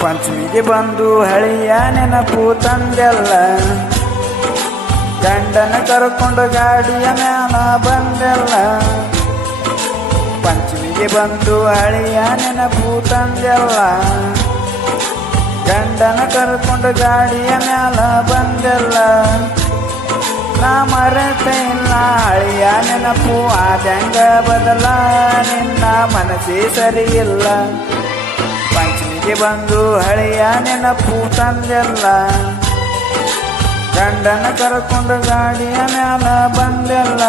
ಪಂಚಮಿಗೆ ಬಂದು ಹಳಿಯ ನೆನಪು ತಂದೆಲ್ಲ, ಗಂಡನ ಕರ್ಕೊಂಡು ಗಾಡಿಯ ಮ್ಯಾಲ ಬಂದೆಲ್ಲ. ಪಂಚಮಿಗೆ ಬಂದು ಹಳಿಯ ನೆನಪು ತಂದೆಲ್ಲ, ಗಂಡನ ಕರ್ಕೊಂಡು ಗಾಡಿಯ ಮ್ಯಾಲ ಬಂದೆಲ್ಲ. ನಾ ಮರೆತ ಇಲ್ಲ ಹಳಿಯ ನೆನಪು ಆದ್ಯಾಂಗ ಬದಲ, ನಿನ್ನ ಮನಸ್ಸೇ ಸರಿ ಇಲ್ಲ. ಪಂಚಮಿಗೆ ಬಂದು ಹಳೆಯ ನೆನಪು ತಂದೆಲ್ಲ, ಗಂಡನ ಕರ್ಕೊಂಡು ಗಾಡಿಯ ಮ್ಯಾಲ ಬಂದೆಲ್ಲ.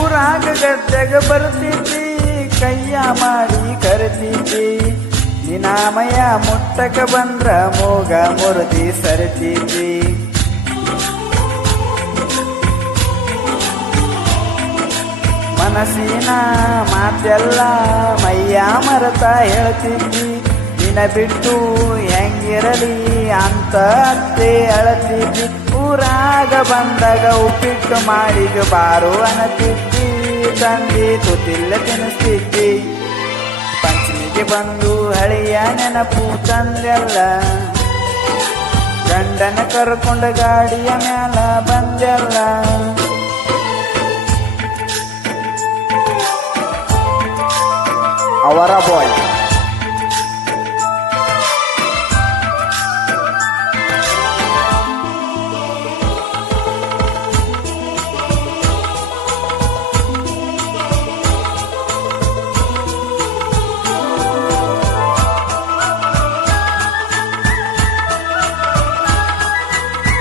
ಊರಾಗ ಗದ್ದೆಗ ಬರ್ತಿದ್ದಿ, ಕೈಯ ಮಾಡಿ ಕರೆತಿದ್ದಿ. ನಿನಾಮಯ ಮುಟ್ಟಕ ಬಂದ್ರ ಮೂಗ ಮುರಿದಿ ಸರಿತಿದ್ದಿ. ಮನಸ್ಸಿನ ಮಾತೆಲ್ಲ ಮೈಯ ಮರೆತ ಹೇಳ್ತಿದ್ದಿ. ನಿನ ಬಿಟ್ಟು ಹೆಂಗಿರಲಿ ಅಂತ ಅತ್ತೆ ಅಳತಿದ್ದಿ. ಊರಾಗ ಬಂದಾಗ ಉಪ್ಪಿಟ್ಟು ಮಾಡಿಗ ಬಾರು ಅನ್ನತಿದ್ದಿ, ತಂದಿ ತುತಿಲ್ಲ ತಿನ್ನಿಸ್ತಿದ್ದಿ. ಪಂಚಮಿಗೆ ಬಂದು ಹಳೆಯ ನೆನಪು ತಂದೆಲ್ಲ, ಗಂಡನ ಕರ್ಕೊಂಡ ಗಾಡಿಯ ಮ್ಯಾಲ ಬಂದೆಲ್ಲ. ಅವರ ಬಾಯ್